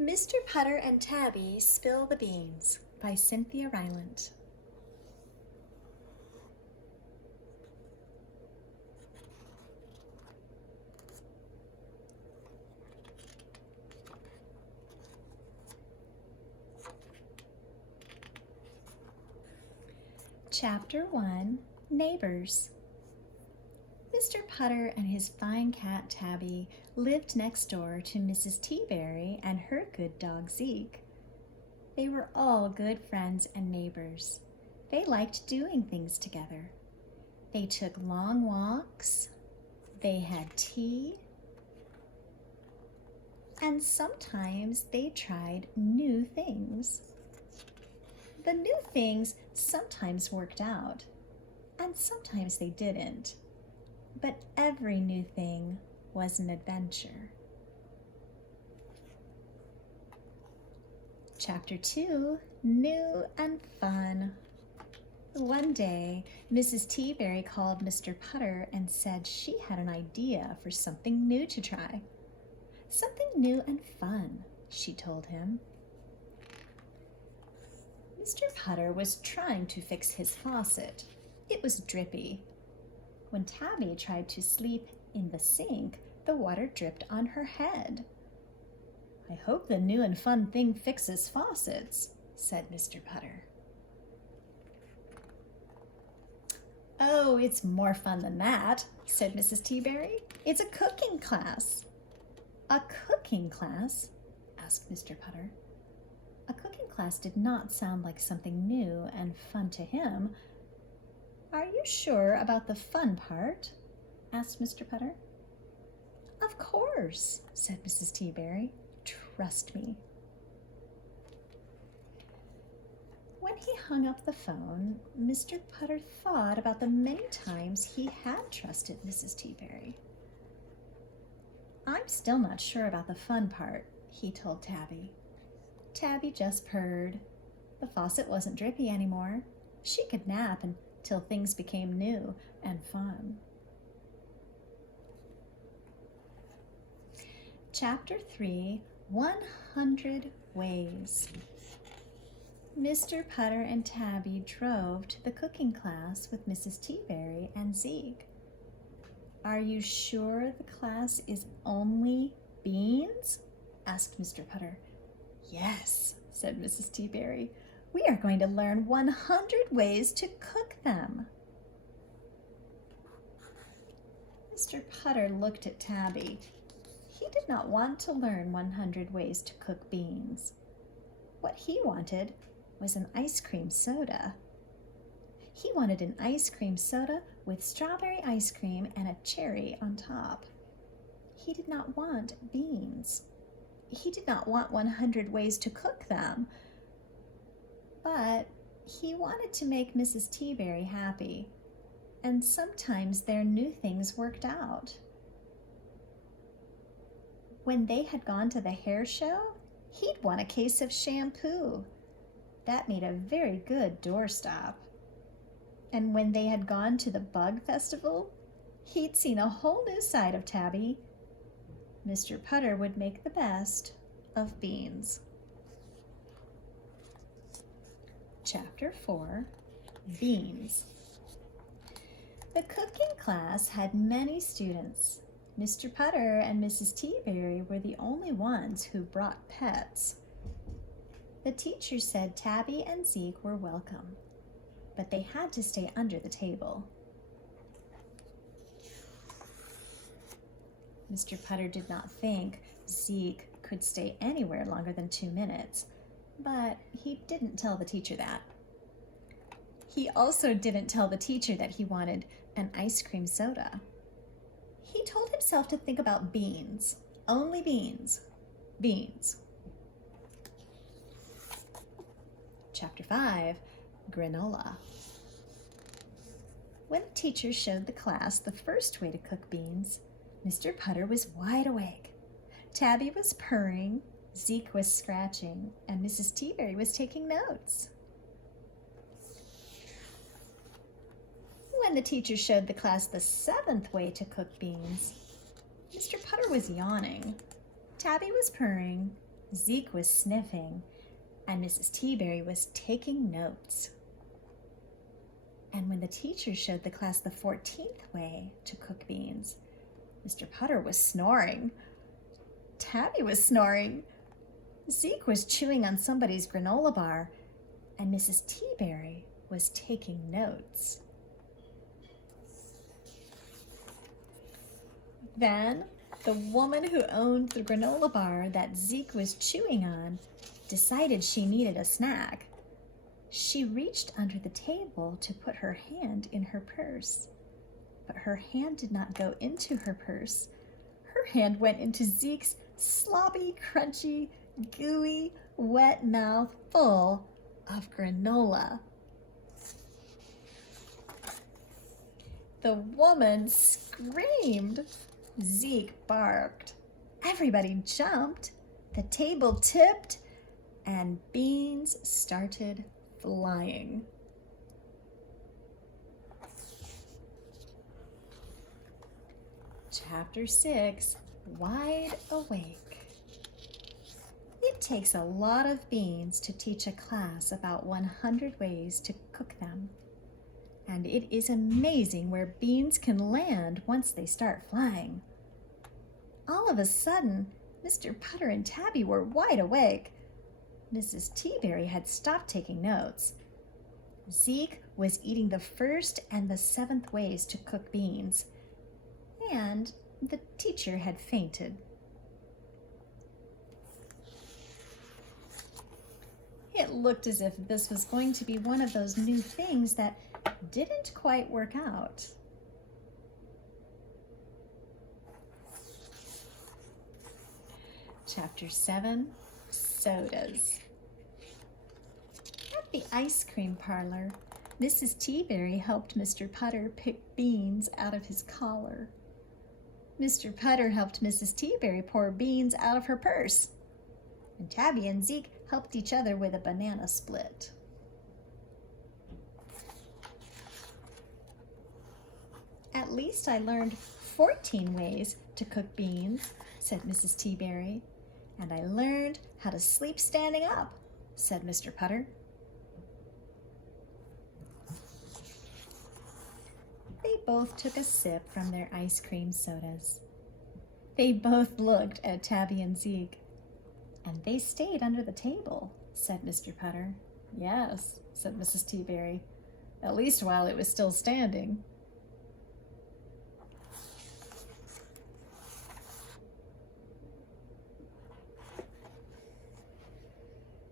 Mr. Putter and Tabby Spill the Beans by Cynthia Rylant. Chapter 1, Neighbors. Mr. Putter and his fine cat Tabby lived next door to Mrs. Teaberry and her good dog Zeke. They were all good friends and neighbors. They liked doing things together. They took long walks, they had tea, and sometimes they tried new things. The new things sometimes worked out, and sometimes they didn't. But every new thing was an adventure. Chapter 2, New and Fun. One day, Mrs. Teaberry called Mr. Putter and said she had an idea for something new to try. Something new and fun, she told him. Mr. Putter was trying to fix his faucet. It was drippy. When Tabby tried to sleep in the sink, the water dripped on her head. "I hope the new and fun thing fixes faucets," said Mr. Putter. "Oh, it's more fun than that," said Mrs. Teaberry. "It's a cooking class." "A cooking class?" asked Mr. Putter. A cooking class did not sound like something new and fun to him. "Are you sure about the fun part?" asked Mr. Putter. "Of course," said Mrs. Teaberry. "Trust me." When he hung up the phone, Mr. Putter thought about the many times he had trusted Mrs. Teaberry. "I'm still not sure about the fun part," he told Tabby. Tabby just purred. The faucet wasn't drippy anymore. She could nap until things became new and fun. Chapter 3, 100 Ways. Mr. Putter and Tabby drove to the cooking class with Mrs. Teaberry and Zeke. "Are you sure the class is only beans?" asked Mr. Putter. "Yes," said Mrs. Teaberry. "We are going to learn 100 ways to cook them." Mr. Putter looked at Tabby. He did not want to learn 100 ways to cook beans. What he wanted was an ice cream soda. He wanted an ice cream soda with strawberry ice cream and a cherry on top. He did not want beans. He did not want 100 ways to cook them. But he wanted to make Mrs. Teaberry happy, and sometimes their new things worked out. When they had gone to the hair show, he'd won a case of shampoo. That made a very good doorstop. And when they had gone to the bug festival, he'd seen a whole new side of Tabby. Mr. Putter would make the best of beans. Chapter 4, Beans. The cooking class had many students. Mr. Putter and Mrs. Teaberry were the only ones who brought pets. The teacher said Tabby and Zeke were welcome, but they had to stay under the table. Mr. Putter did not think Zeke could stay anywhere longer than 2 minutes, but he didn't tell the teacher that. He also didn't tell the teacher that he wanted an ice cream soda. He told himself to think about beans, only beans, beans. Chapter 5, Granola. When the teacher showed the class the first way to cook beans, Mr. Putter was wide awake. Tabby was purring, Zeke was scratching, and Mrs. Teaberry was taking notes. When the teacher showed the class the 7th way to cook beans, Mr. Putter was yawning. Tabby was purring, Zeke was sniffing, and Mrs. Teaberry was taking notes. And when the teacher showed the class the 14th way to cook beans, Mr. Putter was snoring. Tabby was snoring. Zeke was chewing on somebody's granola bar, and Mrs. Teaberry was taking notes. Then the woman who owned the granola bar that Zeke was chewing on decided she needed a snack. She reached under the table to put her hand in her purse, but her hand did not go into her purse. Her hand went into Zeke's sloppy, crunchy, gooey, wet mouth full of granola. The woman screamed. Zeke barked. Everybody jumped. The table tipped, and beans started flying. Chapter 6, Wide Awake. It takes a lot of beans to teach a class about 100 ways to cook them. And it is amazing where beans can land once they start flying. All of a sudden, Mr. Putter and Tabby were wide awake. Mrs. Teaberry had stopped taking notes. Zeke was eating the 1st and the 7th ways to cook beans, and the teacher had fainted. It looked as if this was going to be one of those new things that didn't quite work out. Chapter 7, Sodas. At the ice cream parlor, Mrs. Teaberry helped Mr. Putter pick beans out of his collar. Mr. Putter helped Mrs. Teaberry pour beans out of her purse. And Tabby and Zeke helped each other with a banana split. At least I learned 14 ways to cook beans, said Mrs. Teaberry. And I learned how to sleep standing up, said Mr. Putter. They both took a sip from their ice cream sodas. They both looked at Tabby and Zeke. And they stayed under the table, said Mr. Putter. Yes, said Mrs. Teaberry, at least while it was still standing.